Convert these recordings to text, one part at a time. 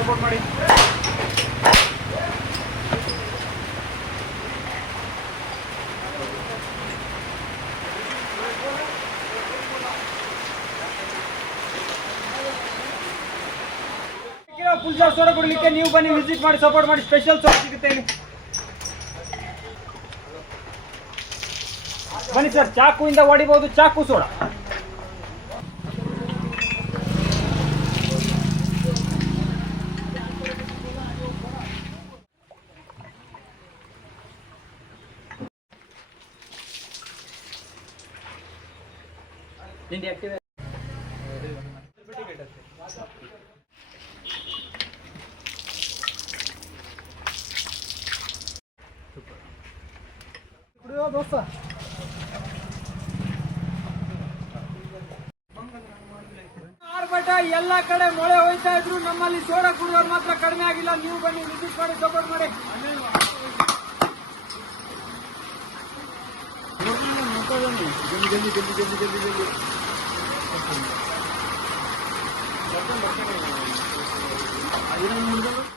Support ಮಾಡಿ. Full charge soda ಕೊಡಲಿಕ್ಕೆ ನೀವು ಬನ್ನಿ, ವಿಸಿಟ್ ಮಾಡಿ, ಸಪೋರ್ಟ್ ಮಾಡಿ. ಸ್ಪೆಷಲ್ ಸೋಡಾ ಸಿಗುತ್ತೆ ಇಲ್ಲಿ. ಬನ್ನಿ ಸರ್, ಚಾಕುವಿಂದ ಹೊಡಿಬಹುದು. ಚಾಕು ಸೋಡಾ ಆಕ್ಟಿವ್ ದೋಸ್ತ. ಆರ್ಭಟ ಎಲ್ಲ ಕಡೆ ಮೊಳೆ ಹೋಯ್ತಾ ಇದ್ರು, ನಮ್ಮಲ್ಲಿ ಸೋಡಾ ಕುಡಿಯೋರು ಮಾತ್ರ ಕಡಿಮೆ ಆಗಿಲ್ಲ. ನೀವು ಬನ್ನಿ, ವಿಸಿಟ್ ಮಾಡಿ, ಸಪೋರ್ಟ್ ಮಾಡಿ.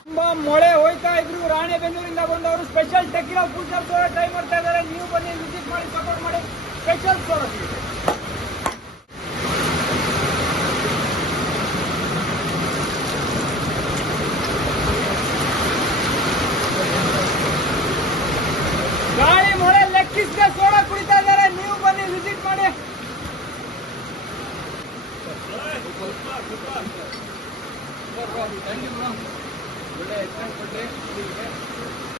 ತುಂಬಾ ಮೊಳೆ ಹೋಯ್ತಾ ಇದ್ರು. ರಾಣೆಬೆನ್ನೂರಿಂದ ಬಂದವರು ಸ್ಪೆಷಲ್ ಟೆಕ್ಕಿರೋ ಫುಲ್ ಚಾರ್ಜ್ ಸೋಡಾ ಟ್ರೈ ಮಾಡ್ತಾ ಇದ್ದಾರೆ. ನೀವು ಬನ್ನಿ, ವಿಸಿಟ್ ಮಾಡಿ, ಸಪೋರ್ಟ್ ಮಾಡಿ. ಸ್ಪೆಷಲ್ ಸೋಡಾ ಸಿಗುತ್ತೆ. ಗಾಳಿ ಮೊಳೆ ಲೆಕ್ಕಿಸದೆ ಸೋಡಾ ಕುಡಿತಾ ಇದ್ದಾರೆ. ನೀವು ಬನ್ನಿ, ವಿಸಿಟ್ ಮಾಡಿ. ಒಳ್ಳೆ